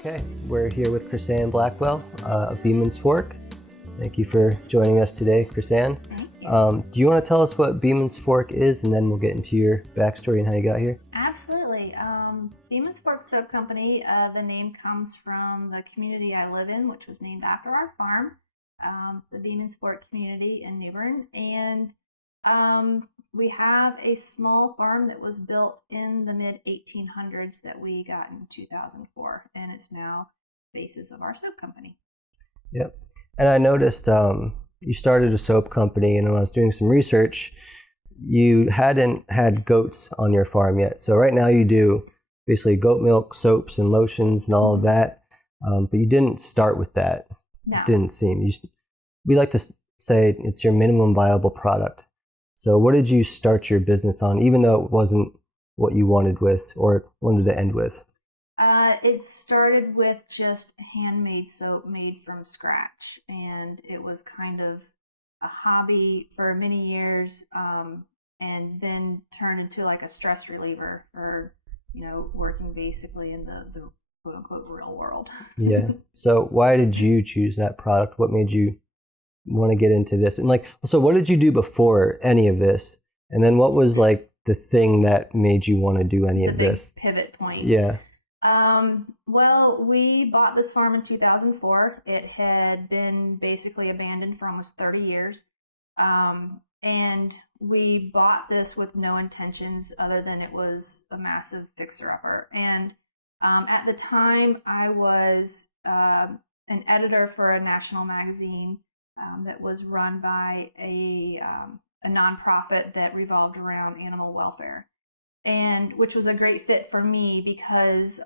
Okay, we're here with Krisann Blackwell of Beaman's Fork. Thank you for joining us today, Krisann. Thank you. Do you want to tell us what Beaman's Fork is, and then we'll get into your backstory and how you got here? Absolutely. Beaman's Fork Soap Company, the name comes from the community I live in, which was named after our farm. It's the Beaman's Fork community in Newbern. And we have a small farm that was built in the mid-1800s that we got in 2004, and it's now the basis of our soap company. Yep. And I noticed you started a soap company, and when I was doing some research, you hadn't had goats on your farm yet. So right now you do basically goat milk, soaps, and lotions and all of that, but you didn't start with that. No. It didn't seem. We like to say it's your minimum viable product. So what did you start your business on, even though it wasn't what you wanted with or wanted to end with? It started with just handmade soap made from scratch, and it was kind of a hobby for many years, and then turned into like a stress reliever for, working basically in the quote unquote real world. Yeah. So why did you choose that product? What made you want to get into this? And so what did you do before any of this? And then what was like the thing that made you want to do any of this? The big pivot point. Yeah. Well, we bought this farm in 2004. It had been basically abandoned for almost 30 years. And we bought this with no intentions other than it was a massive fixer-upper. And at the time, I was an editor for a national magazine that was run by a nonprofit that revolved around animal welfare, and which was a great fit for me because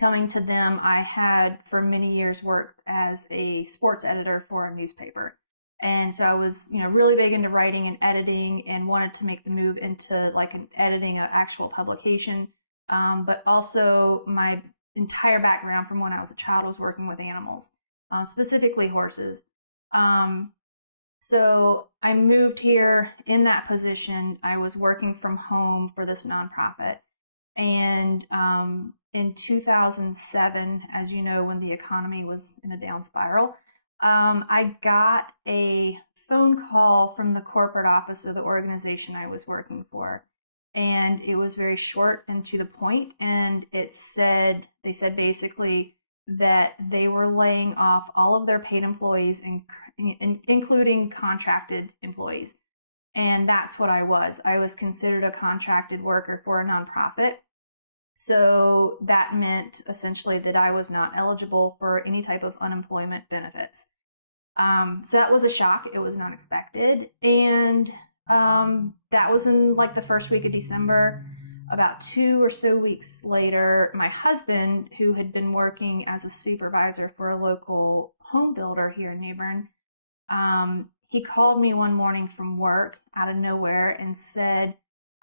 coming to them, I had for many years worked as a sports editor for a newspaper. And so I was, really big into writing and editing and wanted to make the move into editing an actual publication. But also my entire background from when I was a child was working with animals, specifically horses. So I moved here in that position. I was working from home for this nonprofit. And in 2007, as you know, when the economy was in a down spiral, I got a phone call from the corporate office of the organization I was working for. And it was very short and to the point. And they said basically that they were laying off all of their paid employees, including contracted employees. And that's what I was. I was considered a contracted worker for a nonprofit. So that meant essentially that I was not eligible for any type of unemployment benefits. So that was a shock. It was not expected. And that was in the first week of December. About 2 or so weeks later, my husband, who had been working as a supervisor for a local home builder here in Newbern, he called me one morning from work out of nowhere and said,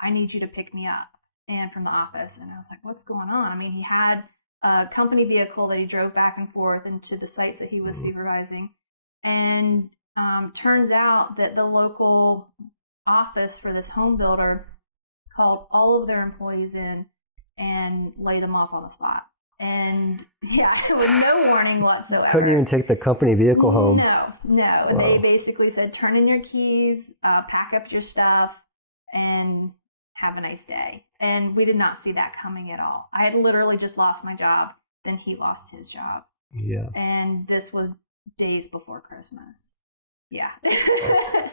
"I need you to pick me up," and from the office. And I was like, "What's going on?" I mean, he had a company vehicle that he drove back and forth into the sites that he was supervising. And turns out that the local office for this home builder called all of their employees in and laid them off on the spot. And yeah, with no warning whatsoever. Couldn't even take the company vehicle home. No. Wow. They basically said, turn in your keys, pack up your stuff, and have a nice day. And we did not see that coming at all. I had literally just lost my job. Then he lost his job. Yeah. And this was days before Christmas. Yeah.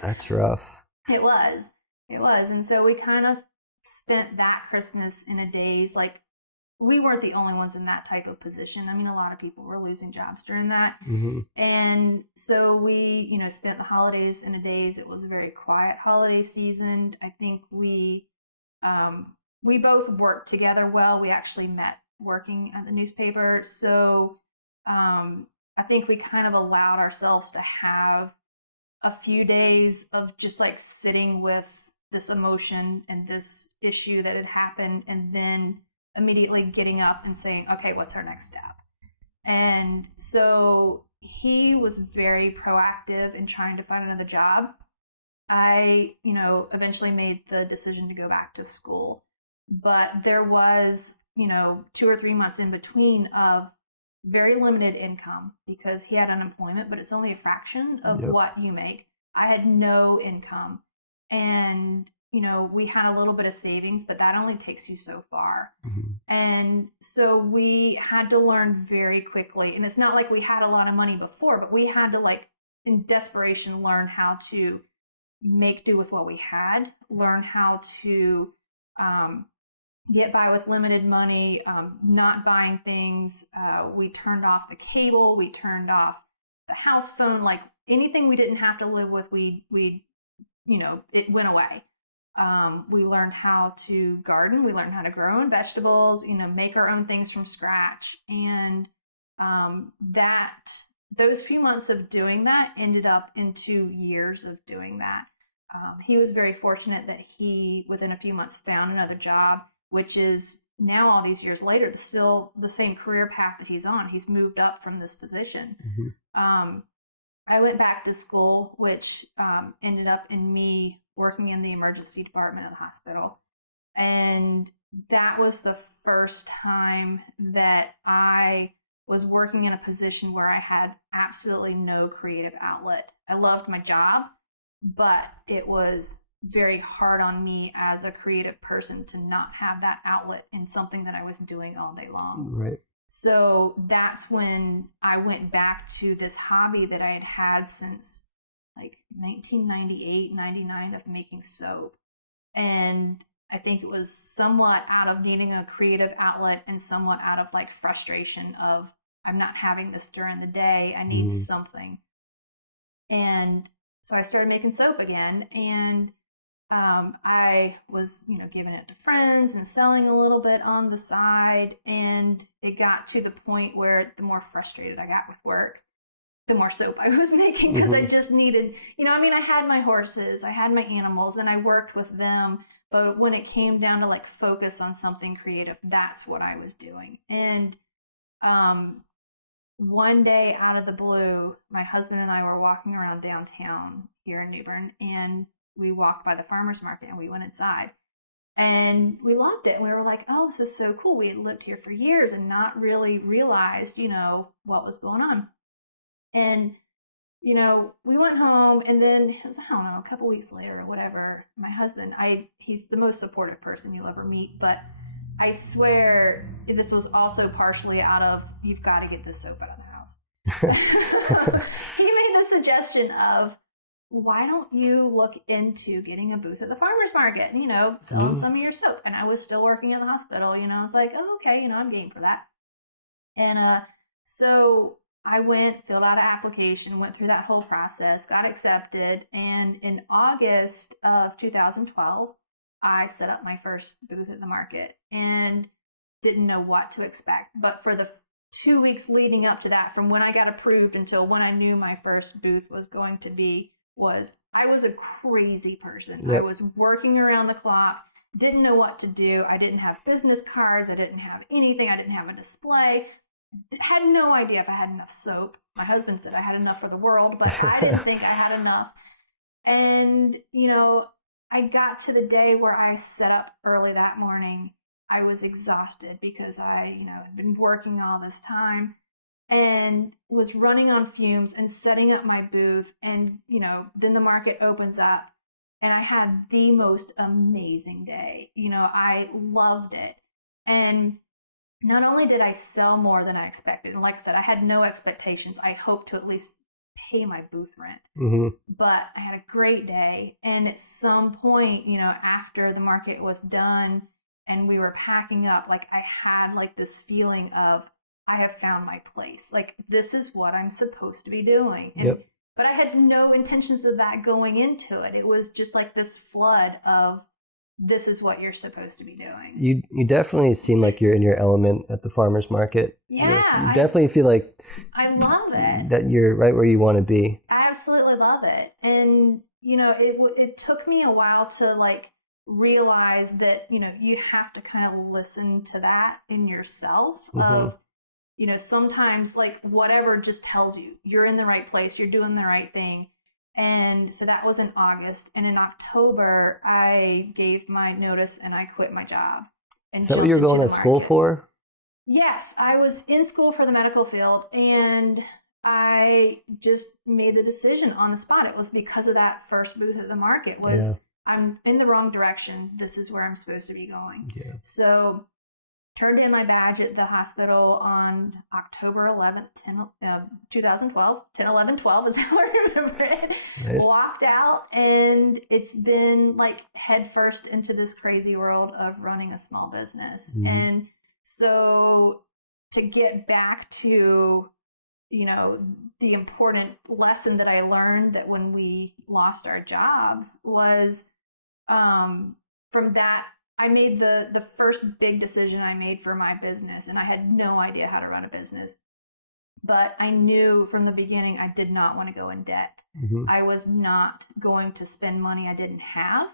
That's rough. It was. And so we kind of spent that Christmas in a daze. We weren't the only ones in that type of position. I mean, a lot of people were losing jobs during that. Mm-hmm. And so we, spent the holidays in a daze. It was a very quiet holiday season. I think we both worked together well. We actually met working at the newspaper. So I think we kind of allowed ourselves to have a few days of just sitting with this emotion and this issue that had happened, and then immediately getting up and saying, okay, what's our next step? And so he was very proactive in trying to find another job. I, eventually made the decision to go back to school, but there was, 2 or 3 months in between of very limited income because he had unemployment, but it's only a fraction of what you make. I had no income. And, we had a little bit of savings, but that only takes you so far. And so we had to learn very quickly. And it's not like we had a lot of money before, but we had to, like, in desperation, learn how to make do with what we had, learn how to get by with limited money, not buying things. We turned off the cable, we turned off the house phone, like anything we didn't have to live with, it went away. We learned how to garden, we learned how to grow own vegetables, make our own things from scratch. And those few months of doing that ended up into years of doing that. He was very fortunate that he, within a few months, found another job, which is now, all these years later, still the same career path that he's on. He's moved up from this position. I went back to school, which ended up in me working in the emergency department of the hospital. And that was the first time that I was working in a position where I had absolutely no creative outlet. I loved my job, but it was very hard on me as a creative person to not have that outlet in something that I was doing all day long. Right. So that's when I went back to this hobby that I had had since like 1998, 99 of making soap. And I think it was somewhat out of needing a creative outlet and somewhat out of like frustration of, I'm not having this during the day. I need something. And so I started making soap again. And I was, giving it to friends and selling a little bit on the side. And it got to the point where the more frustrated I got with work, the more soap I was making, because I just needed, I had my horses, I had my animals, and I worked with them. But when it came down to like focus on something creative, that's what I was doing. And one day out of the blue, my husband and I were walking around downtown here in New Bern, and we walked by the farmer's market and we went inside and we loved it. And we were like, oh, this is so cool. We had lived here for years and not really realized, what was going on. And, we went home, and then it was, a couple weeks later or whatever, my husband, he's the most supportive person you'll ever meet, but I swear this was also partially out of, you've got to get this soap out of the house. He made the suggestion of, why don't you look into getting a booth at the farmer's market, selling some of your soap? And I was still working at the hospital, I was like, oh, okay, I'm game for that. And so I filled out an application, went through that whole process, got accepted. And in August of 2012, I set up my first booth at the market and didn't know what to expect. But for the 2 weeks leading up to that, from when I got approved until when I knew my first booth was going to be, I was a crazy person. Yep. I was working around the clock, didn't know what to do. I didn't have business cards. I didn't have anything. I didn't have a display. Had no idea if I had enough soap. My husband said I had enough for the world, but I didn't think I had enough. And, I got to the day where I set up early that morning. I was exhausted because I, had been working all this time and was running on fumes and setting up my booth. And, then the market opens up and I had the most amazing day. I loved it. And not only did I sell more than I expected, and like I said, I had no expectations. I hoped to at least pay my booth rent. But I had a great day. And at some point, after the market was done and we were packing up, like I had like this feeling of, I have found my place. Like, this is what I'm supposed to be doing. And but I had no intentions of that going into it. It was just like this flood of, this is what you're supposed to be doing. You definitely seem like you're in your element at the farmer's market. Yeah. You definitely feel like I love it. That you're right where you want to be. I absolutely love it. And, it took me a while to like realize that, you have to kind of listen to that in yourself of, sometimes like whatever just tells you you're in the right place, you're doing the right thing. And so that was in August. And in October, I gave my notice and I quit my job and jumped into the market. Is that what you're going to school for? Yes, I was in school for the medical field, and I just made the decision on the spot. It was because of that first booth at the market was I'm in the wrong direction. This is where I'm supposed to be going. Yeah. So turned in my badge at the hospital on October 11th, 2012. 10/11/12 is how I remember it. Nice. Walked out, and it's been like head first into this crazy world of running a small business. Mm-hmm. And so to get back to, the important lesson that I learned that when we lost our jobs was from that, I made the first big decision I made for my business, and I had no idea how to run a business. But I knew from the beginning I did not want to go in debt. Mm-hmm. I was not going to spend money I didn't have.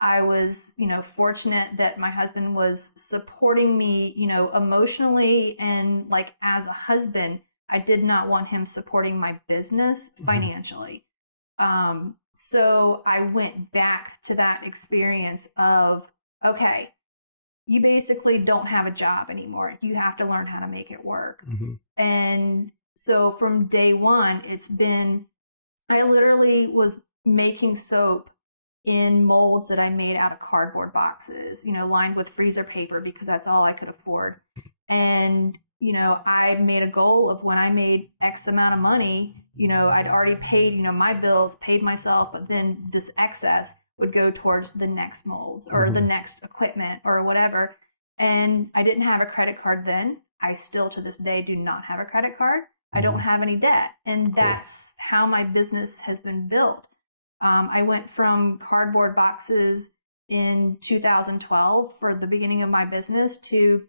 I was, fortunate that my husband was supporting me, emotionally, and like as a husband, I did not want him supporting my business financially. So I went back to that experience of, okay, you basically don't have a job anymore. You have to learn how to make it work. Mm-hmm. And so from day one, I literally was making soap in molds that I made out of cardboard boxes, lined with freezer paper because that's all I could afford. And, I made a goal of when I made X amount of money, I'd already paid, my bills, paid myself, but then this excess would go towards the next molds or the next equipment or whatever. And I didn't have a credit card then. I still to this day do not have a credit card. I don't have any debt. And that's how my business has been built. I went from cardboard boxes in 2012 for the beginning of my business to,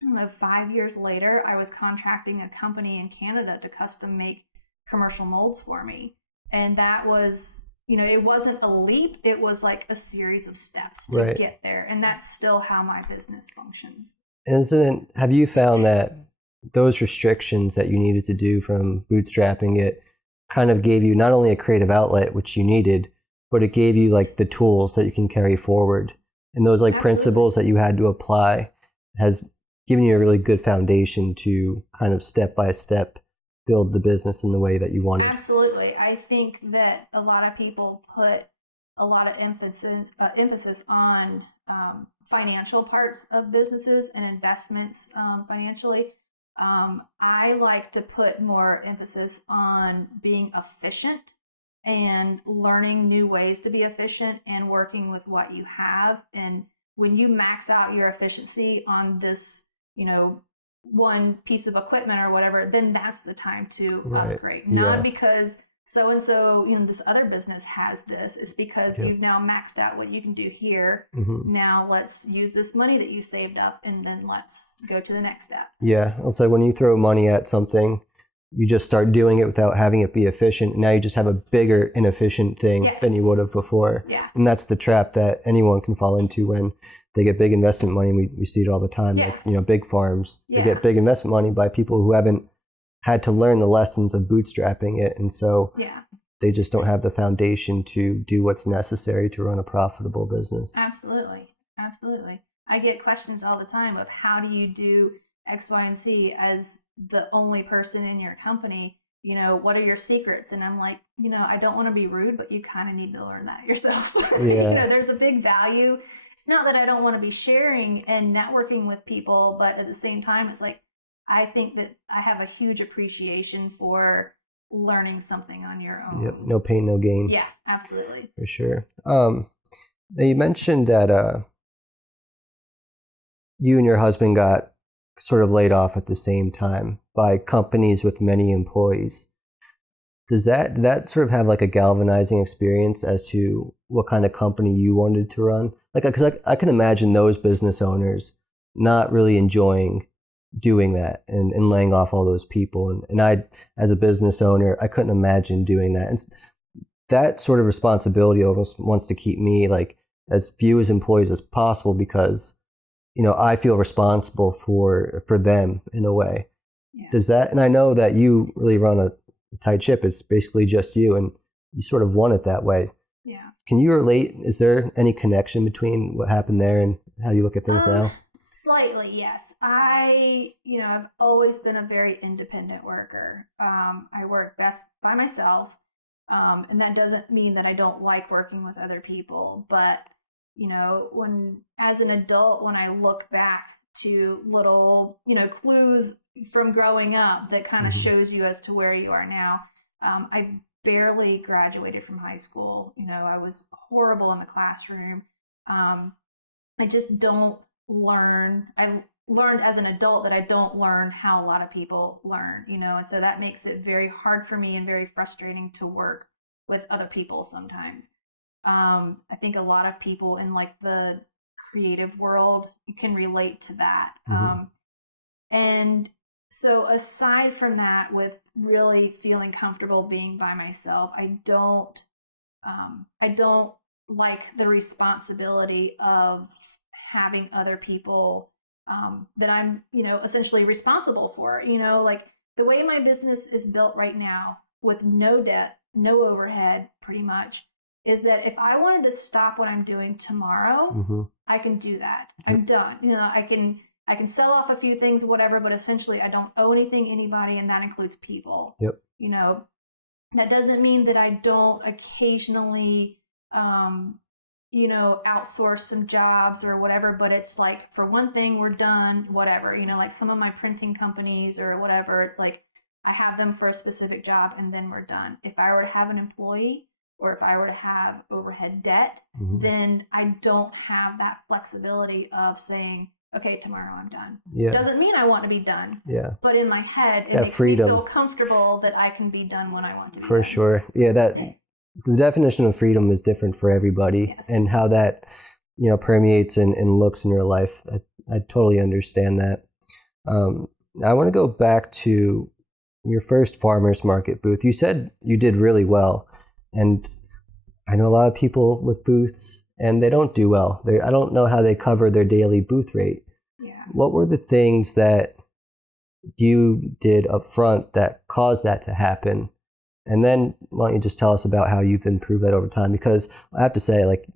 5 years later, I was contracting a company in Canada to custom make commercial molds for me. And that was, it wasn't a leap. It was like a series of steps to get there. And that's still how my business functions. Have you found that those restrictions that you needed to do from bootstrapping it kind of gave you not only a creative outlet, which you needed, but it gave you like the tools that you can carry forward, and those like principles that you had to apply has given you a really good foundation to kind of step by step build the business in the way that you wanted. Absolutely. I think that a lot of people put a lot of emphasis on financial parts of businesses and investments financially. I like to put more emphasis on being efficient and learning new ways to be efficient and working with what you have. And when you max out your efficiency on this, one piece of equipment or whatever, then that's the time to upgrade. Not because so-and-so, this other business has this. It's because you've now maxed out what you can do here. Mm-hmm. Now let's use this money that you saved up and then let's go to the next step. Yeah. Also, when you throw money at something, you just start doing it without having it be efficient. Now you just have a bigger inefficient thing than you would have before. Yeah. And that's the trap that anyone can fall into when they get big investment money. We see it all the time. Yeah. Like, big farms. They get big investment money by people who haven't had to learn the lessons of bootstrapping it. And so they just don't have the foundation to do what's necessary to run a profitable business. Absolutely. Absolutely. I get questions all the time of how do you do X, Y, and Z as the only person in your company? What are your secrets? And I'm like, I don't want to be rude, but you kind of need to learn that yourself. There's a big value. It's not that I don't want to be sharing and networking with people, but at the same time, it's like, I think that I have a huge appreciation for learning something on your own. Yep. No pain, no gain. Yeah, absolutely. For sure. Now you mentioned that you and your husband got sort of laid off at the same time by companies with many employees. Did that sort of have like a galvanizing experience as to what kind of company you wanted to run? Like, because I can imagine those business owners not really enjoying doing that and laying off all those people. And I, as a business owner, I couldn't imagine doing that. And that sort of responsibility almost wants to keep me like as few as employees as possible because, I feel responsible for them in a way. Yeah. Does that, and I know that you really run a tight ship. It's basically just you and you sort of want it that way. Yeah. Can you relate? Is there any connection between what happened there and how you look at things now? Slightly, yes. I've always been a very independent worker. I work best by myself. And that doesn't mean that I don't like working with other people. But, as an adult, when I look back to little, clues from growing up that kind of shows you as to where you are now, I barely graduated from high school. I was horrible in the classroom. I just don't learn. I learned as an adult that I don't learn how a lot of people learn, and so that makes it very hard for me and very frustrating to work with other people sometimes. I think a lot of people in like the creative world can relate to that. And so aside from that, with really feeling comfortable being by myself, I don't like the responsibility of having other people that I'm, essentially responsible for. Like the way my business is built right now, with no debt, no overhead, pretty much, is that if I wanted to stop what I'm doing tomorrow, I can do that. I'm done. I can sell off a few things, whatever, but essentially I don't owe anything anybody, and that includes people. Yep. That doesn't mean that I don't occasionally outsource some jobs or whatever, but it's like, for one thing, we're done, whatever, like some of my printing companies or whatever, it's like I have them for a specific job and then we're done. If I were to have an employee or if I were to have overhead debt, then I don't have that flexibility of saying, okay, tomorrow I'm done. Yeah. Doesn't mean I want to be done. Yeah. But in my head, it makes freedom. me feel comfortable that I can be done when I want to be done. For sure. Yeah, the definition of freedom is different for everybody. Yes. And how that, permeates and looks in your life. I totally understand that. I want to go back to your first farmers market booth. You said you did really well. And I know a lot of people with booths and they don't do well. I don't know how they cover their daily booth rate. Yeah. What were the things that you did up front that caused that to happen? And then why don't you just tell us about how you've improved that over time? Because I have to say, like,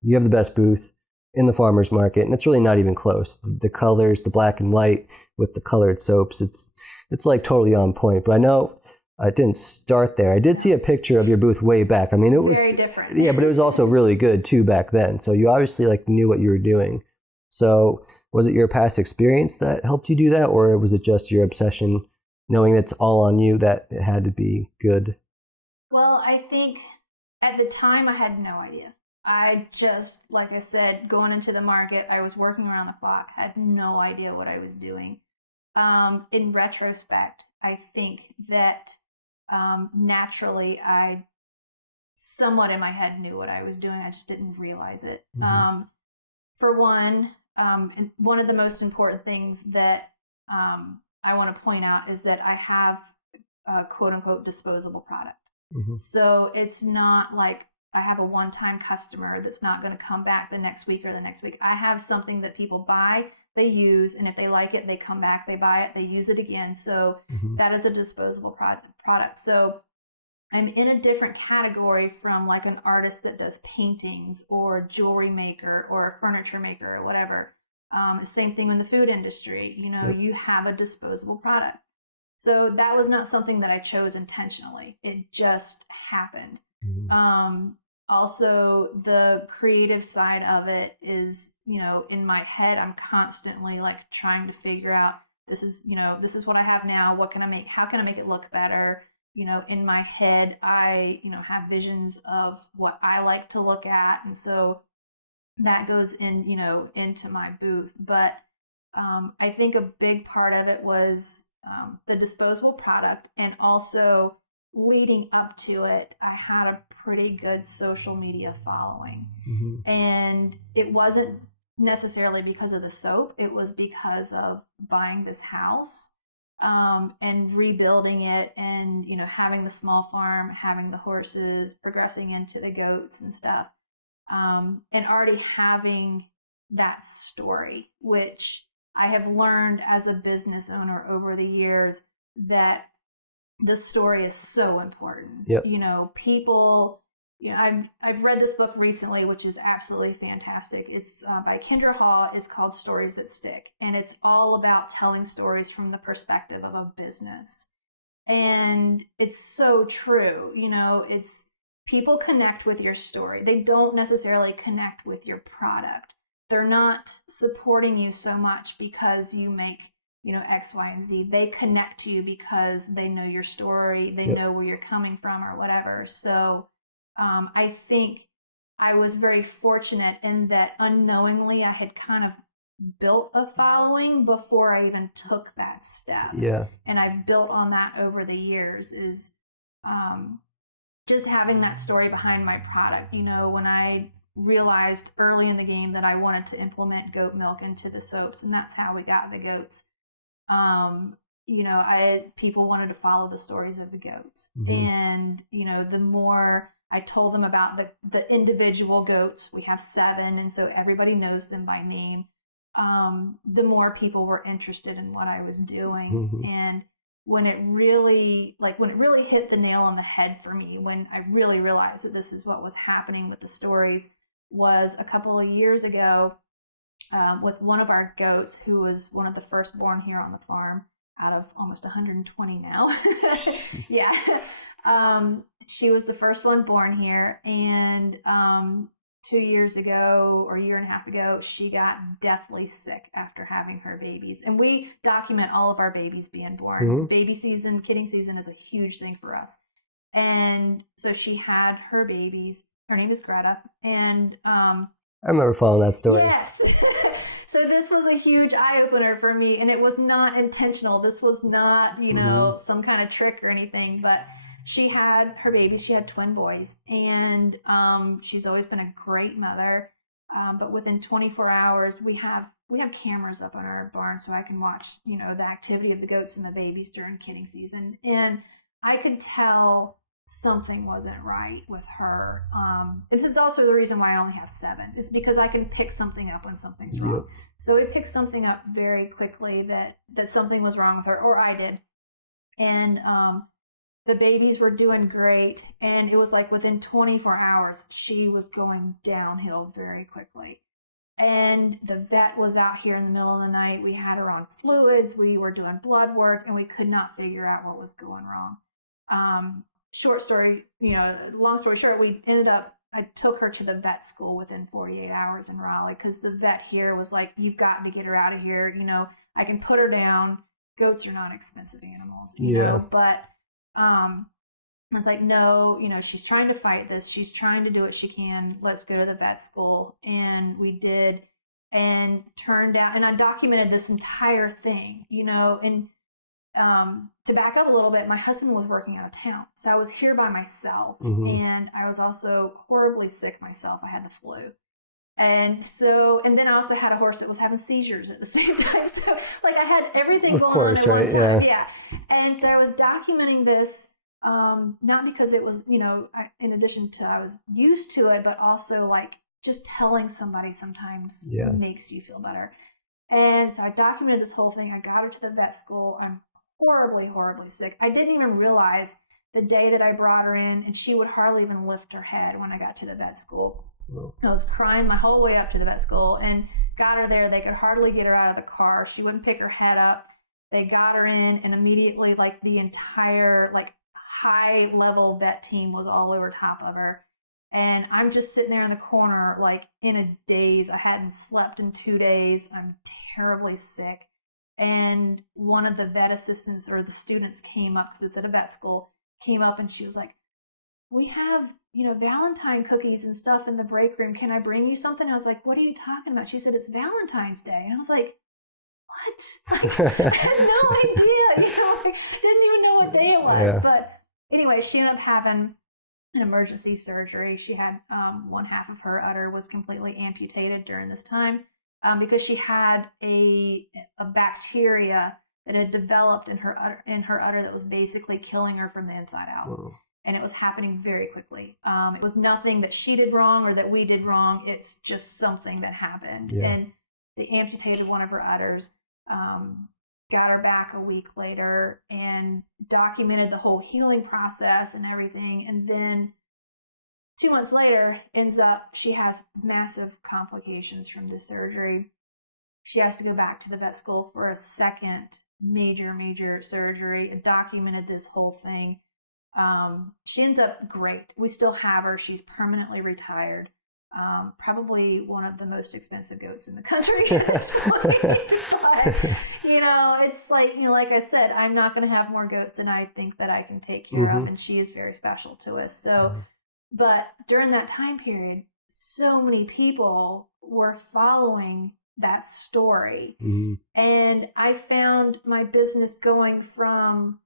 you have the best booth in the farmer's market, and it's really not even close. The colors, the black and white with the colored soaps, it's like totally on point. But I know it didn't start there. I did see a picture of your booth way back. I mean, it was very different. Yeah, but it was also really good too back then. So you obviously knew what you were doing. So was it your past experience that helped you do that, or was it just your obsession, knowing it's all on you, that it had to be good? Well, I think at the time I had no idea. I just, like I said, going into the market, I was working around the clock, had no idea what I was doing. In retrospect, I think that naturally I somewhat in my head knew what I was doing. I just didn't realize it. For one, and one of the most important things that I want to point out is that I have a quote unquote disposable product. So it's not like I have a one-time customer that's not going to come back the next week or the next week. I have something that people buy, they use, and if they like it, they come back, they buy it, they use it again. So that is a disposable product. So I'm in a different category from like an artist that does paintings or a jewelry maker or a furniture maker or whatever. Same thing in the food industry. You have a disposable product. So that was not something that I chose intentionally. It just happened. Also, the creative side of it is, in my head, I'm constantly like trying to figure out, this is what I have now. What can I make? How can I make it look better? In my head, I, have visions of what I like to look at. And so that goes in, into my booth. But I think a big part of it was the disposable product, and also leading up to it, I had a pretty good social media following. And it wasn't necessarily because of the soap. It was because of buying this house and rebuilding it, and, having the small farm, having the horses, progressing into the goats and stuff, and already having that story, which I have learned as a business owner over the years that the story is so important. Yep. People, I've read this book recently, which is absolutely fantastic. It's by Kendra Hall. It's called Stories That Stick. And it's all about telling stories from the perspective of a business. And it's so true. It's people connect with your story. They don't necessarily connect with your product. They're not supporting you so much because you make, X, Y, and Z. They connect to you because they know your story. They know where you're coming from or whatever. So I think I was very fortunate in that unknowingly I had kind of built a following before I even took that step. Yeah. And I've built on that over the years is just having that story behind my product. When I realized early in the game that I wanted to implement goat milk into the soaps, and that's how we got the goats. People wanted to follow the stories of the goats. Mm-hmm. And, the more I told them about the individual goats, we have 7, and so everybody knows them by name, the more people were interested in what I was doing. Mm-hmm. And when it really hit the nail on the head for me, when I really realized that this is what was happening with the stories, was a couple of years ago with one of our goats, who was one of the first born here on the farm out of almost 120 now. Yeah. She was the first one born here. And 2 years ago or a year and a half ago, she got deathly sick after having her babies. And we document all of our babies being born. Mm-hmm. Baby season, kidding season is a huge thing for us. And so she had her babies. Her name is Greta. And I remember following that story. Yes. So this was a huge eye-opener for me, and it was not intentional. This was not, some kind of trick or anything, but she had her babies. She had twin boys, and she's always been a great mother. But within 24 hours, we have cameras up on our barn so I can watch, the activity of the goats and the babies during kidding season. And I could tell something wasn't right with her. And this is also the reason why I only have 7. It's because I can pick something up when something's wrong. So we picked something up very quickly that something was wrong with her, or I did. And the babies were doing great. And it was like within 24 hours, she was going downhill very quickly. And the vet was out here in the middle of the night. We had her on fluids. We were doing blood work, and we could not figure out what was going wrong. Short story, long story short, I took her to the vet school within 48 hours in Raleigh, because the vet here was like, you've got to get her out of here. I can put her down. Goats are not expensive animals, but I was like, no, she's trying to fight this. She's trying to do what she can. Let's go to the vet school. And we did, and turned out, and I documented this entire thing, and to back up a little bit, my husband was working out of town. So I was here by myself. Mm-hmm. And I was also horribly sick myself. I had the flu. And then I also had a horse that was having seizures at the same time. So I had everything going on at one time. Yeah. And so I was documenting this, not because it was, in addition to I was used to it, but also just telling somebody sometimes makes you feel better. And so I documented this whole thing. I got her to the vet school. I'm horribly, horribly sick. I didn't even realize the day that I brought her in, and she would hardly even lift her head when I got to the vet school. Wow. I was crying my whole way up to the vet school, and got her there. They could hardly get her out of the car. She wouldn't pick her head up. They got her in, and immediately the entire high level vet team was all over top of her. And I'm just sitting there in the corner, in a daze. I hadn't slept in 2 days. I'm terribly sick. And one of the vet assistants or the students came up, because it's at a vet school, came up, and she was like, we have, Valentine cookies and stuff in the break room. Can I bring you something? I was like, what are you talking about? She said, it's Valentine's Day. And I was like, what? I had no idea, didn't even know what day it was. Yeah. But anyway, she ended up having an emergency surgery. She had one half of her udder was completely amputated during this time. Because she had a bacteria that had developed in her udder that was basically killing her from the inside out. Whoa. And it was happening very quickly. It was nothing that she did wrong or that we did wrong. It's just something that happened. Yeah. And they amputated one of her udders, got her back a week later, and documented the whole healing process and everything. And then 2 months later, she has massive complications from the surgery. She has to go back to the vet school for a second major surgery. I documented this whole thing. She ends up great. We still have her. She's permanently retired. Probably one of the most expensive goats in the country at this point. But, it's like, like I said, I'm not going to have more goats than I think that I can take care of. And she is very special to us. So, but during that time period, so many people were following that story. And I found my business going from,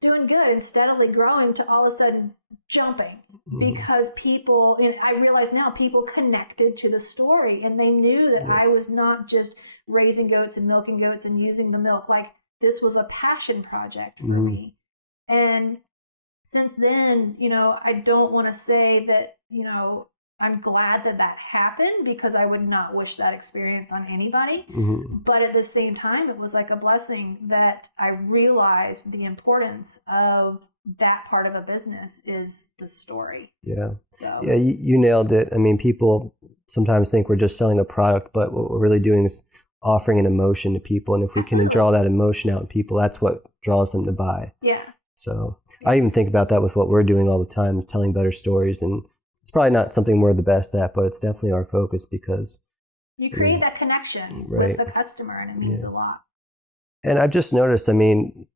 doing good and steadily growing to all of a sudden jumping because people, and I realize now people connected to the story and they knew that I was not just raising goats and milking goats and using the milk. Like this was a passion project for me. And since then, I don't want to say that, I'm glad that happened because I would not wish that experience on anybody. But at the same time, it was like a blessing that I realized the importance of that part of a business is the story. Yeah. So. Yeah, you nailed it. I mean, people sometimes think we're just selling a product, but what we're really doing is offering an emotion to people. And if we can draw that emotion out in people, that's what draws them to buy. Yeah. So I even think about that with what we're doing all the time, is telling better stories. And it's probably not something we're the best at, but it's definitely our focus because you create that connection with the customer, and it means a lot. And I've just noticed, I mean,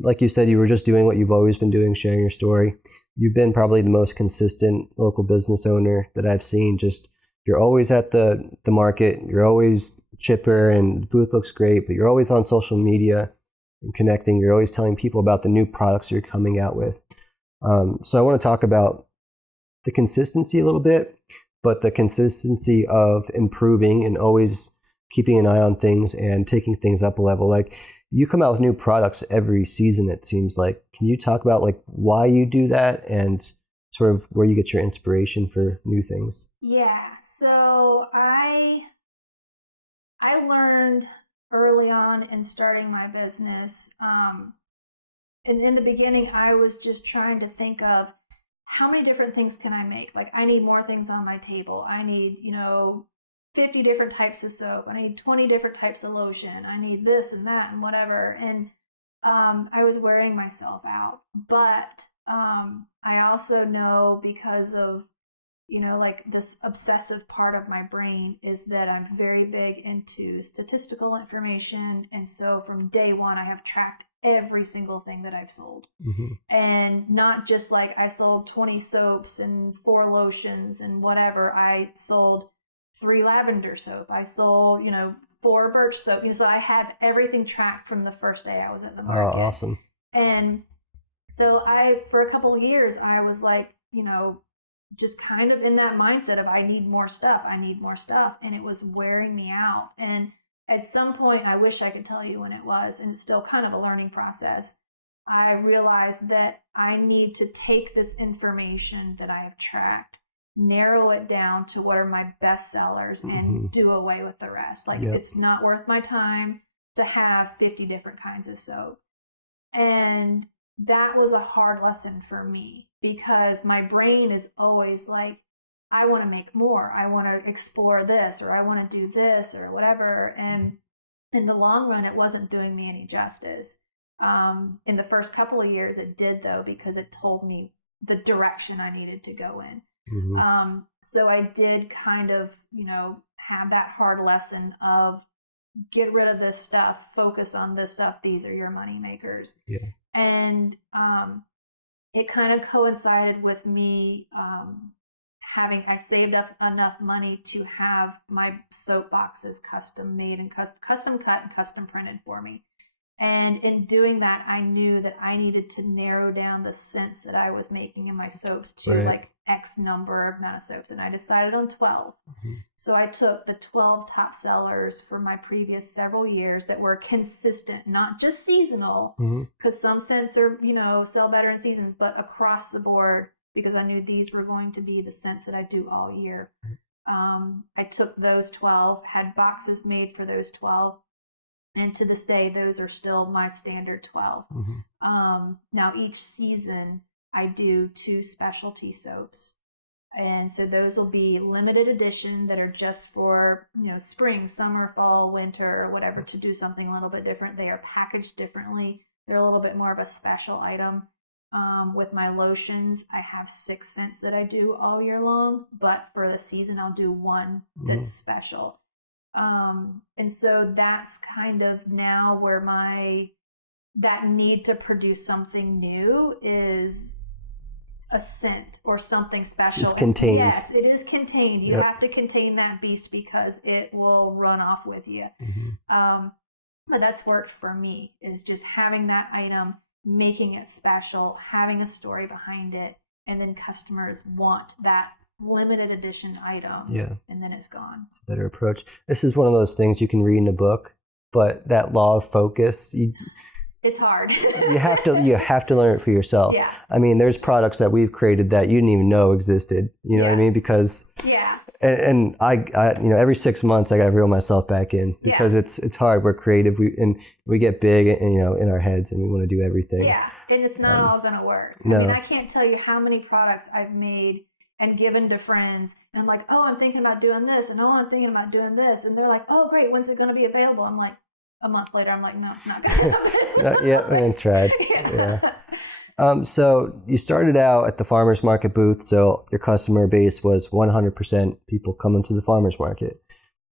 like you said, you were just doing what you've always been doing, sharing your story. You've been probably the most consistent local business owner that I've seen. Just you're always at the market, you're always chipper, and the booth looks great, but you're always on social media and connecting. You're always telling people about the new products you're coming out with. So I want to talk about the consistency a little bit, but the consistency of improving and always keeping an eye on things and taking things up a level. Like you come out with new products every season, it seems like. Can you talk about like why you do that and sort of where you get your inspiration for new things? Yeah. So I learned early on in starting my business, and in the beginning, I was just trying to think of how many different things can I make? Like I need more things on my table. I need, 50 different types of soap. I need 20 different types of lotion. I need this and that and whatever. And I was wearing myself out. But I also know because of, like this obsessive part of my brain is that I'm very big into statistical information. And so from day one, I have tracked every single thing that I've sold. And not just like I sold 20 soaps and 4 lotions and whatever. I sold 3 lavender soap. I sold, 4 birch soap. So I had everything tracked from the first day I was at the market. Oh, awesome. And so for a couple of years, I was like, just kind of in that mindset of I need more stuff. And it was wearing me out. And at some point, I wish I could tell you when it was, and it's still kind of a learning process. I realized that I need to take this information that I have tracked, narrow it down to what are my best sellers, and do away with the rest. Like it's not worth my time to have 50 different kinds of soap. And that was a hard lesson for me because my brain is always like, I want to make more. I want to explore this, or I want to do this, or whatever. And in the long run, it wasn't doing me any justice. In the first couple of years, it did, though, because it told me the direction I needed to go in. So I did kind of, have that hard lesson of get rid of this stuff, focus on this stuff. These are your money makers. Yeah. And it kind of coincided with me I saved up enough money to have my soap boxes custom made and custom cut and custom printed for me. And in doing that, I knew that I needed to narrow down the scents that I was making in my soaps to like X number amount of soaps. And I decided on 12. So I took the 12 top sellers for my previous several years that were consistent, not just seasonal, because some scents are, sell better in seasons, but across the board, because I knew these were going to be the scents that I do all year. I took those 12, had boxes made for those 12. And to this day, those are still my standard 12. Now, each season, I do 2 specialty soaps. And so those will be limited edition that are just for, spring, summer, fall, winter, or whatever, to do something a little bit different. They are packaged differently. They're a little bit more of a special item. With my lotions, I have 6 scents that I do all year long, but for the season, I'll do one that's special. And so that's kind of now where that need to produce something new is a scent or something special. It's contained. Yes, it is contained. You have to contain that beast because it will run off with you. But that's worked for me, is just having that item, making it special, having a story behind it, and then customers want that limited edition item, and then it's gone. It's a better approach. This is one of those things you can read in a book, but that law of focus, it's hard. you have to learn it for yourself. Yeah. I mean, there's products that we've created that you didn't even know existed. You know what I mean? Because and I every 6 months I got to reel myself back in because it's hard. We're creative, we get big and in our heads, and we want to do everything. Yeah, and it's not all going to work. No. I mean, I can't tell you how many products I've made and given to friends, and I'm like, oh, I'm thinking about doing this, and oh, I'm thinking about doing this, and they're like, oh, great, when's it going to be available? I'm like, a month later, I'm like, no, it's not going to happen. Not yet. I ain't tried. So you started out at the farmer's market booth, so your customer base was 100% people coming to the farmer's market.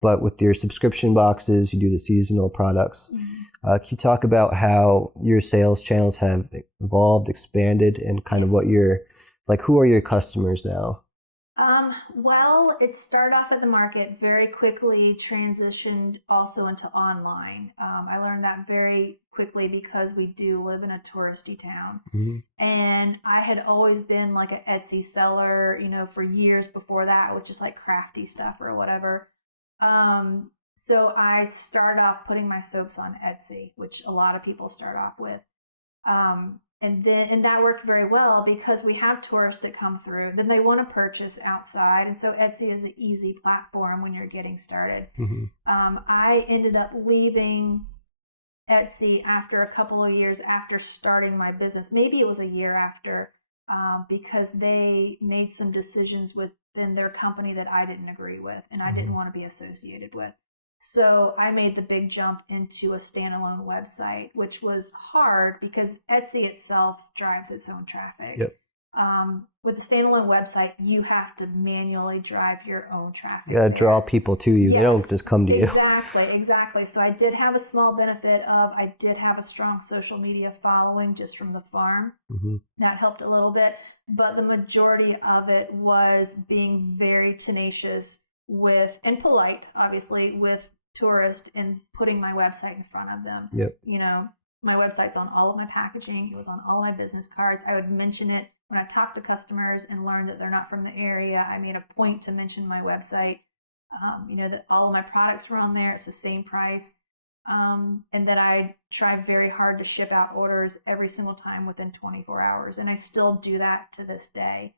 But with your subscription boxes, you do the seasonal products. Can you talk about how your sales channels have evolved, expanded, and kind of what who are your customers now? Well, it started off at the market, very quickly transitioned also into online. I learned that very quickly because we do live in a touristy town. And I had always been like an Etsy seller, for years before that, with just like crafty stuff or whatever. So I started off putting my soaps on Etsy, which a lot of people start off with. And that worked very well because we have tourists that come through. Then they want to purchase outside. And so Etsy is an easy platform when you're getting started. I ended up leaving Etsy after a couple of years after starting my business. Maybe it was a year after, because they made some decisions within their company that I didn't agree with and I didn't want to be associated with. So I made the big jump into a standalone website, which was hard because Etsy itself drives its own traffic. With a standalone website, you have to manually drive your own traffic. You got to draw people to you. They don't just come to you. Exactly. So I did have a small benefit I did have a strong social media following just from the farm. That helped a little bit. But the majority of it was being very tenacious and polite, obviously, with tourists and putting my website in front of them. My website's on all of my packaging. It was on all of my business cards. I would mention it when I talked to customers and learned that they're not from the area. I made a point to mention my website, that all of my products were on there. It's the same price. And that I try very hard to ship out orders every single time within 24 hours. And I still do that to this day.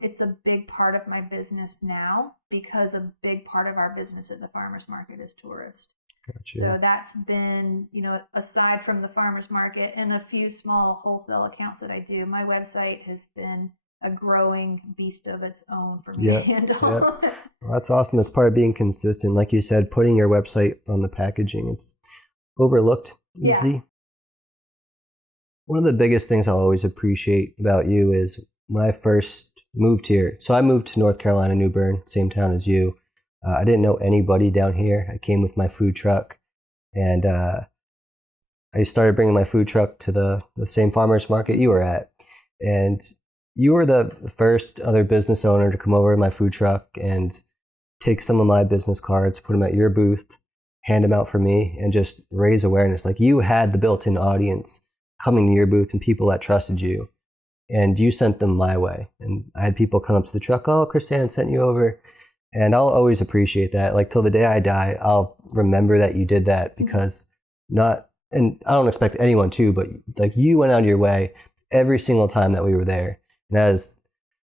It's a big part of my business now because a big part of our business at the farmer's market is tourist. Gotcha. So that's been, aside from the farmer's market and a few small wholesale accounts that I do, my website has been a growing beast of its own for me to handle. Well, that's awesome. That's part of being consistent. Like you said, putting your website on the packaging, it's overlooked, easy. One of the biggest things I'll always appreciate about you is when I first moved here. So I moved to North Carolina, New Bern, same town as you. I didn't know anybody down here. I came with my food truck, and I started bringing my food truck to the same farmer's market you were at. And you were the first other business owner to come over to my food truck and take some of my business cards, put them at your booth, hand them out for me, and just raise awareness. Like, you had the built-in audience coming to your booth and people that trusted you, and you sent them my way. And I had people come up to the truck, oh, Krisann sent you over. And I'll always appreciate that. Like, till the day I die, I'll remember that you did that, because and I don't expect anyone to, but like, you went out of your way every single time that we were there. And as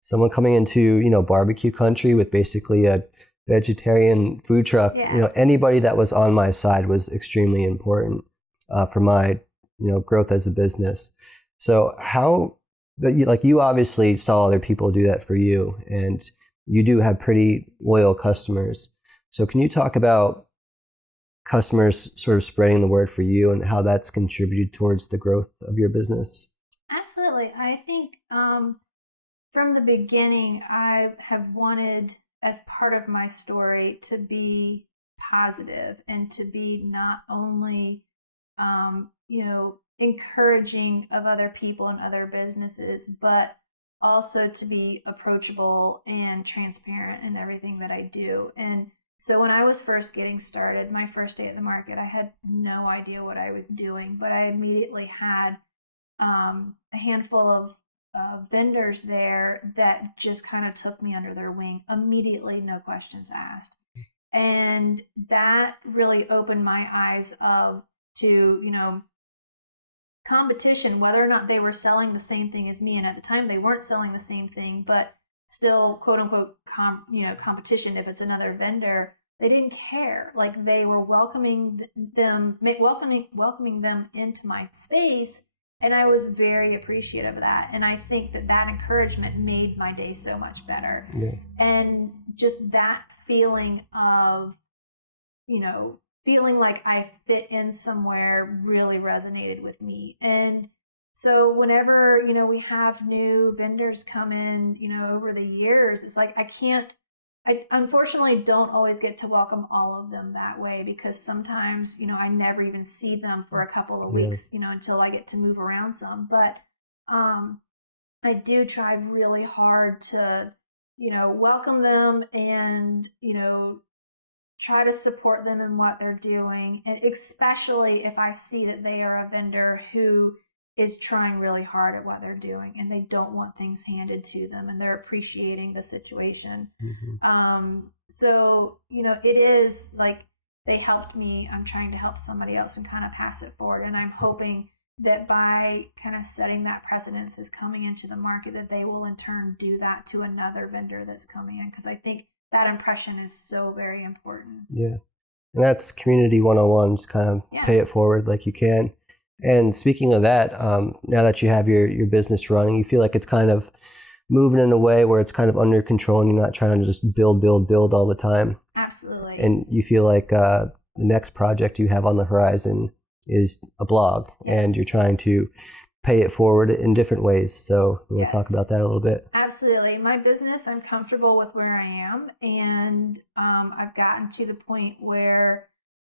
someone coming into, barbecue country with basically a vegetarian food truck, anybody that was on my side was extremely important for my, growth as a business. So how you obviously saw other people do that for you, and you do have pretty loyal customers. So can you talk about customers sort of spreading the word for you and how that's contributed towards the growth of your business? Absolutely. I think from the beginning, I have wanted, as part of my story, to be positive and to be not only, encouraging of other people and other businesses, but also to be approachable and transparent in everything that I do. And so when I was first getting started, my first day at the market, I had no idea what I was doing, but I immediately had a handful of vendors there that just kind of took me under their wing immediately, no questions asked. And that really opened my eyes to competition, whether or not they were selling the same thing as me. And at the time they weren't selling the same thing, but still quote unquote, competition. If it's another vendor, they didn't care. Like, they were welcoming them into my space. And I was very appreciative of that. And I think that encouragement made my day so much better. Yeah. And just that feeling of, feeling like I fit in somewhere really resonated with me. And so whenever, we have new vendors come in, over the years, it's like I unfortunately don't always get to welcome all of them that way, because sometimes, I never even see them for a couple of weeks, until I get to move around some. But I do try really hard to, welcome them and, try to support them in what they're doing. And especially if I see that they are a vendor who is trying really hard at what they're doing and they don't want things handed to them and they're appreciating the situation. Mm-hmm. So, it is like they helped me. I'm trying to help somebody else and kind of pass it forward. And I'm hoping that by kind of setting that precedence is coming into the market, that they will in turn do that to another vendor that's coming in. Because I think that impression is so very important. Yeah. And that's community 101, just kind of pay it forward like you can. And speaking of that, now that you have your business running, you feel like it's kind of moving in a way where it's kind of under control and you're not trying to just build all the time. Absolutely. And you feel like the next project you have on the horizon is a blog, and you're trying to pay it forward in different ways. So we'll talk about that a little bit. Absolutely. My business, I'm comfortable with where I am. And I've gotten to the point where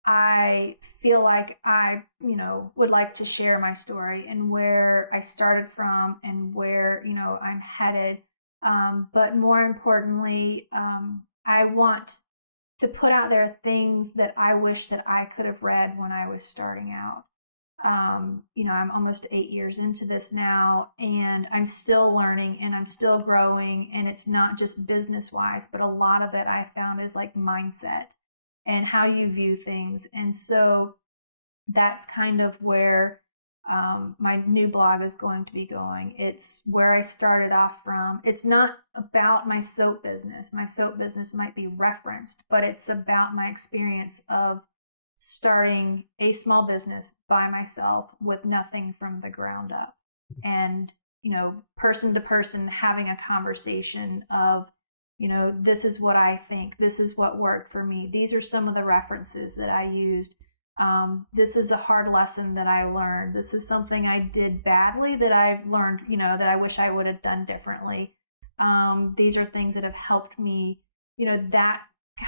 I feel like I, would like to share my story and where I started from and where, I'm headed. But more importantly, I want to put out there things that I wish that I could have read when I was starting out. I'm almost 8 years into this now, and I'm still learning and I'm still growing. And it's not just business wise, but a lot of it I found is like mindset and how you view things. And so that's kind of where my new blog is going to be going. It's where I started off from. It's not about my soap business. My soap business might be referenced, but it's about my experience of starting a small business by myself with nothing from the ground up. And, person to person, having a conversation of, this is what I think. This is what worked for me. These are some of the references that I used. This is a hard lesson that I learned. This is something I did badly that I've learned, that I wish I would have done differently. These are things that have helped me, that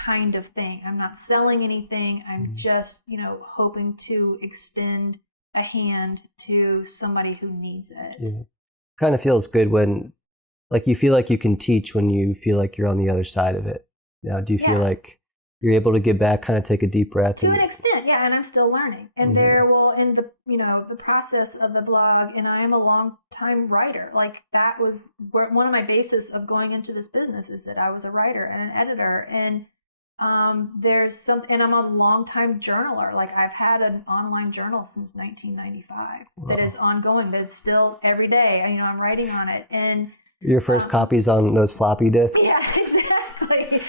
kind of thing. I'm not selling anything. I'm just, hoping to extend a hand to somebody who needs it. Yeah. Kind of feels good when, you feel like you can teach when you feel like you're on the other side of it. Now, do you feel like you're able to get back, kind of take a deep breath? To an extent, yeah, and I'm still learning. And there will, in the, the process of the blog, and I am a long time writer. Like, that was one of my bases of going into this business, is that I was a writer and an editor. And there's something, and I'm a long time journaler. Like, I've had an online journal since 1995 that is ongoing. That's still every day, I'm writing on it. And your first copies on those floppy disks? Yeah, exactly.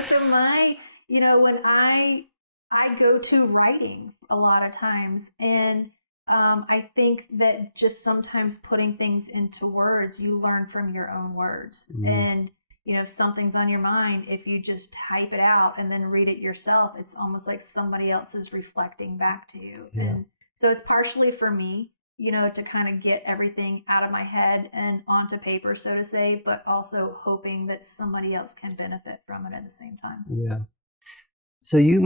So my, when I go to writing a lot of times, and I think that just sometimes putting things into words, you learn from your own words. Mm-hmm. And, if something's on your mind, if you just type it out and then read it yourself, it's almost like somebody else is reflecting back to you. Yeah. And so it's partially for me, to kind of get everything out of my head and onto paper, so to say, but also hoping that somebody else can benefit from it at the same time. Yeah. So you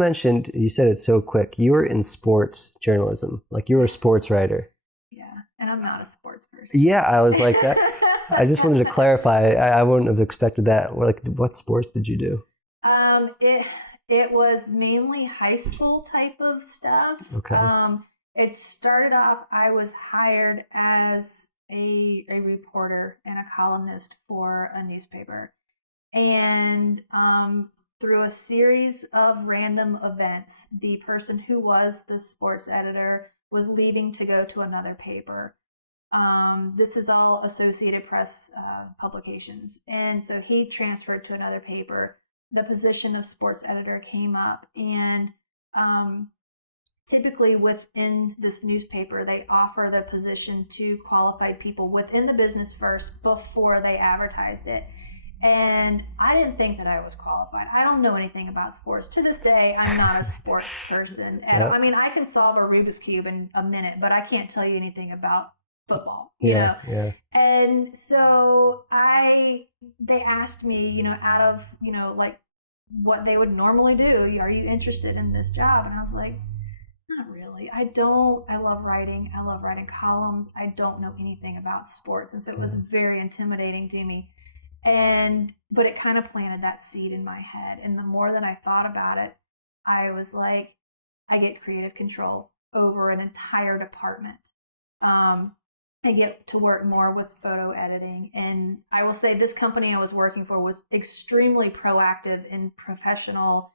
said it so quick, you were in sports journalism, like you were a sports writer. Yeah, and I'm not a sports person. Yeah, I was like that. I just wanted to clarify. I wouldn't have expected that. Like, what sports did you do? It was mainly high school type of stuff. Okay. It started off, I was hired as a reporter and a columnist for a newspaper. And through a series of random events, the person who was the sports editor was leaving to go to another paper. This is all Associated Press publications. And so he transferred to another paper. The position of sports editor came up, and typically within this newspaper, they offer the position to qualified people within the business first before they advertised it. And I didn't think that I was qualified. I don't know anything about sports. To this day, I'm not a sports person at all. I mean, I can solve a Rubik's Cube in a minute, but I can't tell you anything about football, you know? Yeah. And so they asked me, out of, like what they would normally do, are you interested in this job? And I was like, not really. I love writing. I love writing columns. I don't know anything about sports. And so it was very intimidating to me. But it kind of planted that seed in my head. And the more that I thought about it, I was like, I get creative control over an entire department. I get to work more with photo editing. And I will say this company I was working for was extremely proactive in professional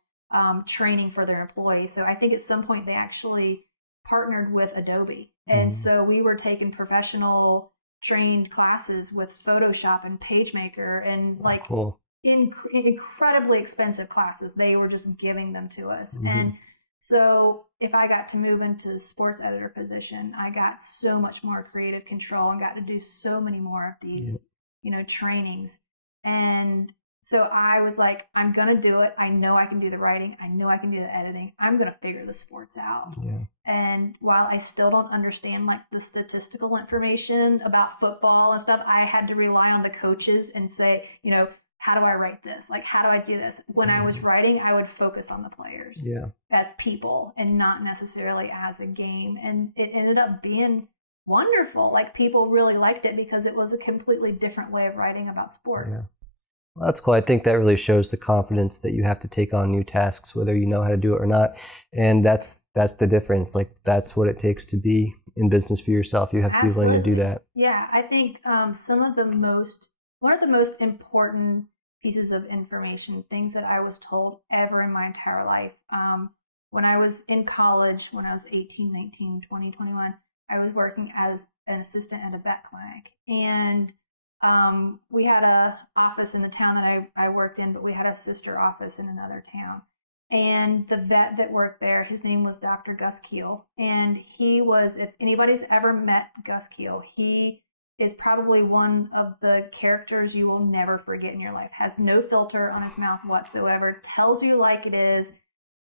training for their employees. So I think at some point they actually partnered with Adobe. And so we were taking professional trained classes with Photoshop and PageMaker and incredibly expensive classes. They were just giving them to us. And so if I got to move into the sports editor position, I got so much more creative control and got to do so many more of these, trainings. And so I was like, I'm going to do it. I know I can do the writing. I know I can do the editing. I'm going to figure the sports out. Yeah. And while I still don't understand like the statistical information about football and stuff, I had to rely on the coaches and say, how do I write this? Like, how do I do this? When I was writing, I would focus on the players as people and not necessarily as a game. And it ended up being wonderful. Like people really liked it because it was a completely different way of writing about sports. Yeah. Well, that's cool. I think that really shows the confidence that you have to take on new tasks, whether you know how to do it or not. And that's the difference. Like that's what it takes to be in business for yourself. You have to be willing to do that. Yeah, I think one of the most important pieces of information, things that I was told ever in my entire life. When I was in college, when I was 18, 19, 20, 21, I was working as an assistant at a vet clinic. And we had a office in the town that I worked in, but we had a sister office in another town. And the vet that worked there, his name was Dr. Gus Keel. And he was, if anybody's ever met Gus Keel, he is probably one of the characters you will never forget in your life. Has no filter on his mouth whatsoever, tells you like it is.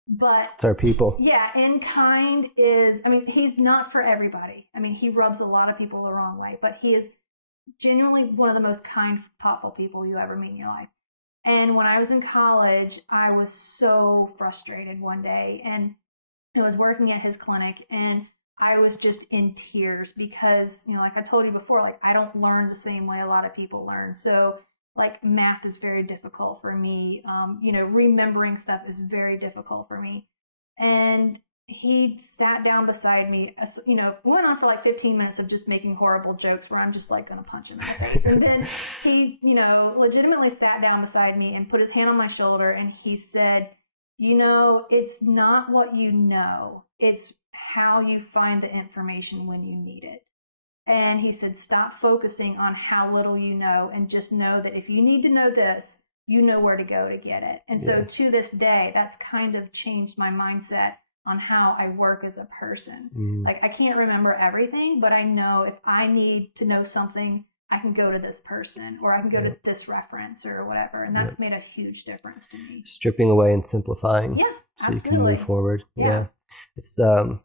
But it's our people. Yeah, in kind is, he's not for everybody. He rubs a lot of people the wrong way, but he is genuinely one of the most kind, thoughtful people you ever meet in your life. And when I was in college, I was so frustrated one day, and I was working at his clinic, and I was just in tears because, like I told you before, like I don't learn the same way a lot of people learn. So like math is very difficult for me. Remembering stuff is very difficult for me. And he sat down beside me, went on for like 15 minutes of just making horrible jokes where I'm just like going to punch him in the face. And then he, legitimately sat down beside me and put his hand on my shoulder. And he said, it's not what you know, it's how you find the information when you need it. And he said, stop focusing on how little you know and just know that if you need to know this, you know where to go to get it. And so to this day, that's kind of changed my mindset on how I work as a person. Like, I can't remember everything, but I know if I need to know something, I can go to this person, or I can go to this reference or whatever. And that's made a huge difference to me. Stripping away and simplifying. Yeah, so absolutely. You can move forward. Yeah. It's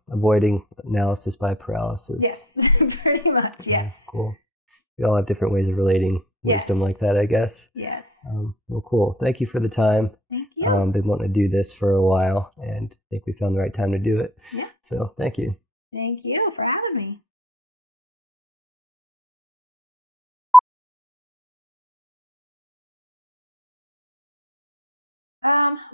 avoiding analysis by paralysis. Yes, pretty much. Yes. Cool. We all have different ways of relating wisdom like that, I guess. Yes. Well, cool. Thank you for the time. Thank you. Been wanting to do this for a while, and I think we found the right time to do it. Yeah. So thank you. Thank you for having me.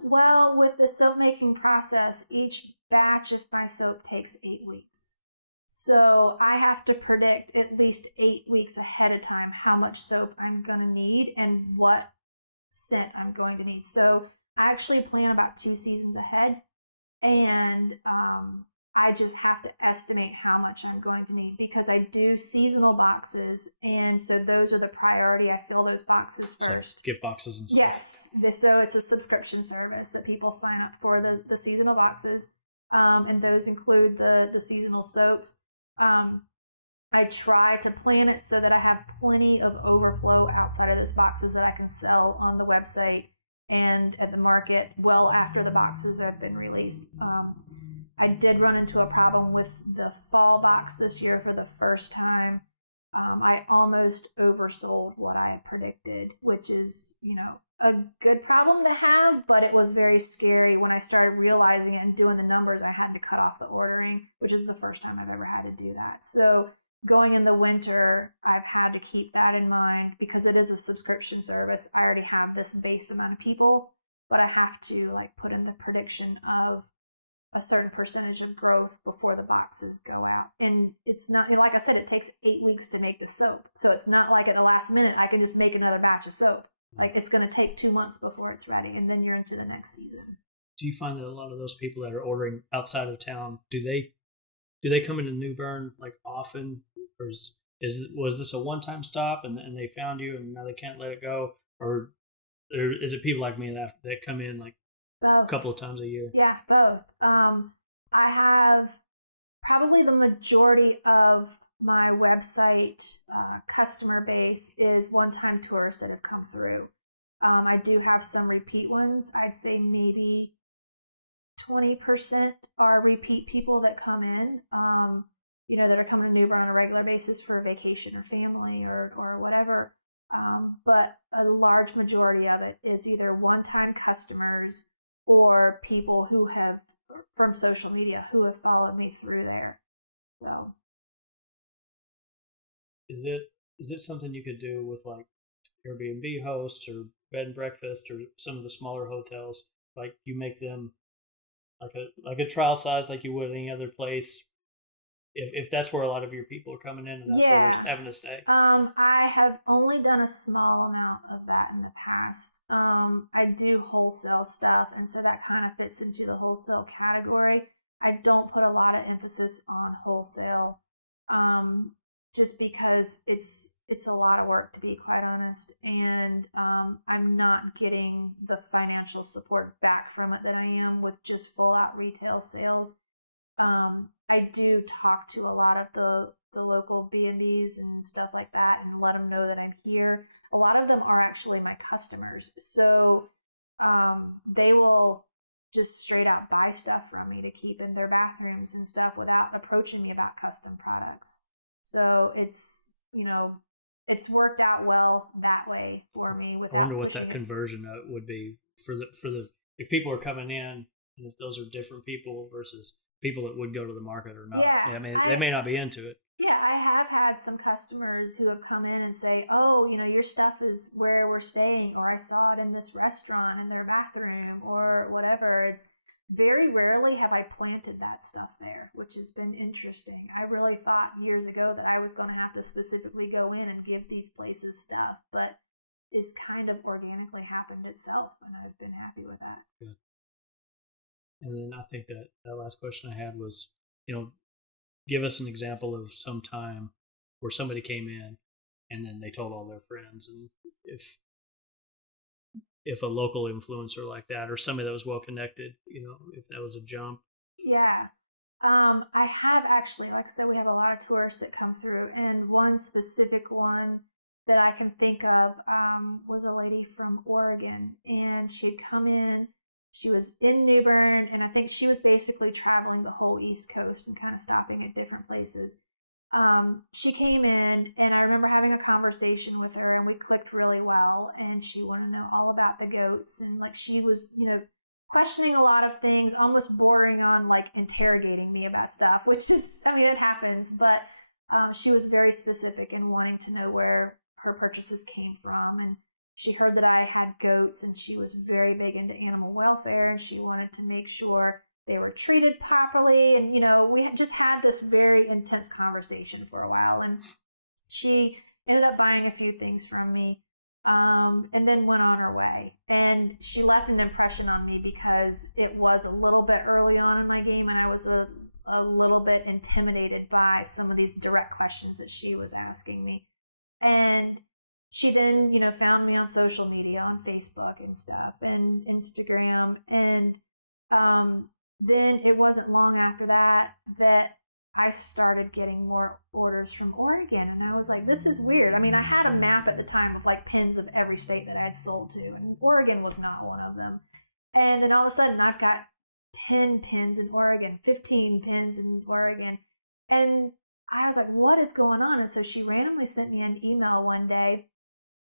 Well, with the soap making process, each batch of my soap takes 8 weeks. So I have to predict at least 8 weeks ahead of time how much soap I'm going to need and what scent I'm going to need. So I actually plan about 2 seasons ahead, and I just have to estimate how much I'm going to need because I do seasonal boxes, and so those are the priority. I fill those boxes first. So gift boxes and stuff. Yes. So it's a subscription service that people sign up for, the seasonal boxes, and those include the seasonal soaps. I try to plan it so that I have plenty of overflow outside of those boxes that I can sell on the website and at the market well after the boxes have been released. I did run into a problem with the fall box this year for the first time. I almost oversold what I had predicted, which is, a good problem to have, but it was very scary when I started realizing it and doing the numbers. I had to cut off the ordering, which is the first time I've ever had to do that. So going in the winter, I've had to keep that in mind because it is a subscription service. I already have this base amount of people, but I have to put in the prediction of a certain percentage of growth before the boxes go out. And it's not, like I said, it takes 8 weeks to make the soap. So it's not like at the last minute, I can just make another batch of soap. It's going to take 2 months before it's ready. And then you're into the next season. Do you find that a lot of those people that are ordering outside of town, do they come into New Bern often? Or was this a one-time stop and they found you and now they can't let it go? Or is it people like me that come in both. A couple of times a year? Yeah, both. I have probably the majority of my website customer base is one-time tourists that have come through. I do have some repeat ones. I'd say maybe 20% are repeat people that come in, that are coming to New Bern on a regular basis for a vacation or family or whatever. But a large majority of it is either one-time customers or people who have, from social media, who have followed me through there. So, is it something you could do with Airbnb hosts or bed and breakfast or some of the smaller hotels? You make them like a trial size like you would any other place, if that's where a lot of your people are coming in and that's where you're having to stay? I have only done a small amount of that in the past. I do wholesale stuff, and so that kind of fits into the wholesale category. I don't put a lot of emphasis on wholesale, just because it's a lot of work, to be quite honest, and I'm not getting the financial support back from it that I am with just full out retail sales. I do talk to a lot of the local B&Bs and stuff like that and let them know that I'm here. A lot of them are actually my customers. So they will just straight out buy stuff from me to keep in their bathrooms and stuff without approaching me about custom products. So it's worked out well that way for me without pushing it. I wonder what that conversion would be for the if people are coming in and if those are different people versus people that would go to the market or not. Yeah. They may not be into it. Yeah, I have had some customers who have come in and say, oh, your stuff is where we're staying, or I saw it in this restaurant in their bathroom or whatever. It's very rarely have I planted that stuff there, which has been interesting. I really thought years ago that I was going to have to specifically go in and give these places stuff, but it's kind of organically happened itself, and I've been happy with that. Good. And then I think that last question I had was, give us an example of some time where somebody came in and then they told all their friends. And if a local influencer like that or somebody that was well connected, if that was a jump, Yeah. I have actually, like I said, we have a lot of tourists that come through, and one specific one that I can think of was a lady from Oregon, and she'd come in. She was in New Bern, and I think she was basically traveling the whole East Coast and kind of stopping at different places. She came in, and I remember having a conversation with her, and we clicked really well, and she wanted to know all about the goats, and like she was, questioning a lot of things, almost bordering on like interrogating me about stuff, which is, I mean, it happens, but she was very specific in wanting to know where her purchases came from. And she heard that I had goats, and she was very big into animal welfare, and she wanted to make sure they were treated properly. And, we just had this very intense conversation for a while, and she ended up buying a few things from me. And then went on her way. And she left an impression on me because it was a little bit early on in my game, and I was a little bit intimidated by some of these direct questions that she was asking me. And she then, found me on social media, on Facebook and stuff, and Instagram. And then it wasn't long after that I started getting more orders from Oregon. And I was like, this is weird. I mean, I had a map at the time of like pins of every state that I had sold to, and Oregon was not one of them. And then all of a sudden I've got 10 pins in Oregon, 15 pins in Oregon. And I was like, what is going on? And so she randomly sent me an email one day.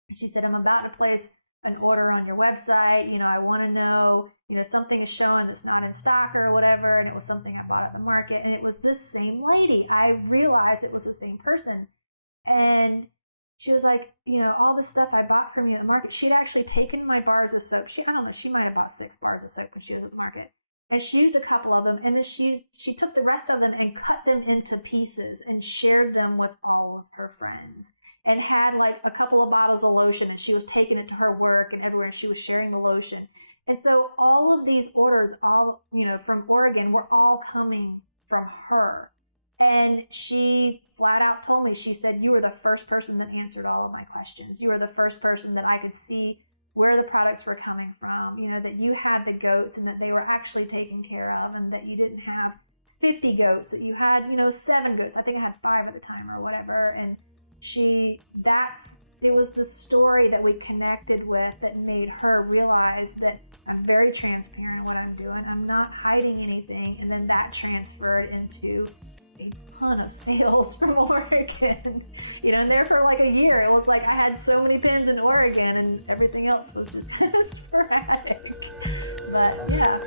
And she said, I'm about to place an order on your website. I want to know, something is showing that's not in stock or whatever. And it was something I bought at the market. And it was this same lady. I realized it was the same person. And she was like, all the stuff I bought from you at the market, she had actually taken my bars of soap. She might have bought 6 bars of soap when she was at the market. And she used a couple of them. And then she took the rest of them and cut them into pieces and shared them with all of her friends. And had like a couple of bottles of lotion, and she was taking it to her work and everywhere, and she was sharing the lotion. And so all of these orders, all, from Oregon, were all coming from her. And she flat out told me, she said, you were the first person that answered all of my questions. You were the first person that I could see where the products were coming from, that you had the goats and that they were actually taken care of, and that you didn't have 50 goats, that you had, 7 goats. I think I had 5 at the time or whatever. And it was the story that we connected with that made her realize that I'm very transparent in what I'm doing. I'm not hiding anything. And then that transferred into a ton of sales from Oregon, and there for like a year, it was like I had so many pins in Oregon, and everything else was just kind of sporadic. But yeah.